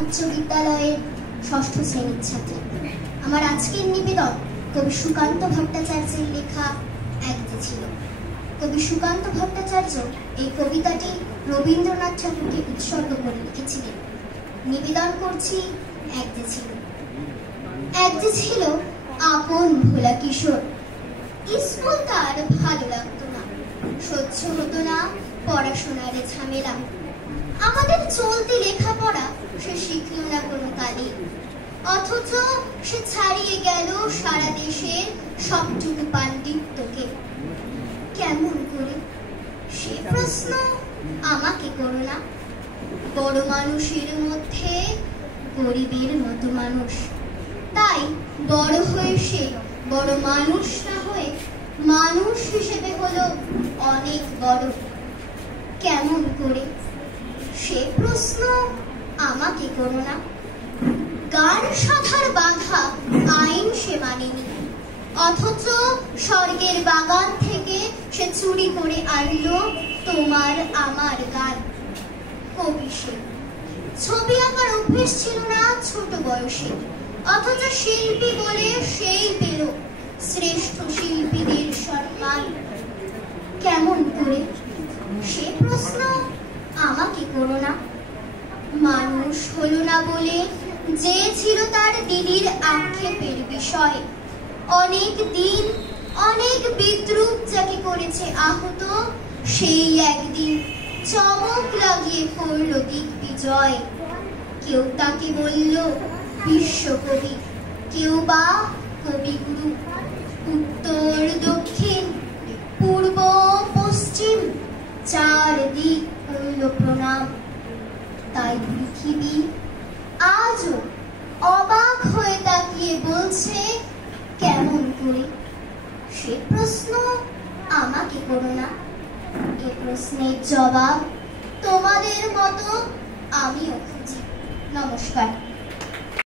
উচ্চ বিদ্যালয়ের ষষ্ঠ শ্রেণীর ছাত্রী। আমার আজকের নিবেদন কবি সুকান্ত ভট্টাচার্যের লেখা এক যে ছিল। কবি সুকান্ত ভট্টাচার্য এই কবিতাটি রবীন্দ্রনাথ ঠাকুরকে উৎসর্গ করে লিখেছিলেন। নিবেদন করছি এক যে ছিল। এক যে ছিল আপন ভোলা কিশোর, স্কুল তার ভালো লাগতো না, সহ্য হতো না পড়াশোনার ঝামেলা। আমাদের চলতি লেখাপড়া সে শিখল না কোনো কালে, অথচ সে ছাড়িয়ে গেল সারা দেশের সবটুকু পাণ্ডিত্যকে। কেমন করে? সে প্রশ্ন আমাকে করো না। বড় মানুষের মধ্যে গরিবের মতো মানুষ, তাই বড় হয়ে সে বড় মানুষ না হয়ে মানুষ হিসেবে হলো অনেক বড়। কেমন করে? সে প্রশ্ন আমাকে করো না। গান সাধার বাধা আইন সে মানেনি, অথচ স্বর্গের বাগান থেকে সে চুরি করে আনলো তোমার আমার গান। কবি সে। ছবি আঁকার অভ্যেস ছিল না ছোট বয়সে, অথচ শিল্পী বলে সেই পেল শ্রেষ্ঠ শিল্পীদের সম্মান। কেমন করে? সে প্রশ্ন আমাকে করো না। মানুষ হলো না বলে যে ছিল তার দিদির আক্ষেপের বিষয়। অনেক দিন অনেক বিদ্রুপ যাকে করেছে আহত, সেই একদিন চমক লাগিয়ে পড়ল দিগ্বিজয়। কেউ তাকে বলল বিশ্বকবি, কেউ বা কবিগুরু। উত্তর দক্ষিণ পূর্ব পশ্চিম চারদিক করল প্রণাম। তাই পৃথিবী আজও অবাক হয়ে তাকিয়ে বলছে কেমন করে? সে প্রশ্ন আমাকে করো না। এ প্রশ্নের জবাব তোমাদের মতো আমিও খুঁজি। নমস্কার।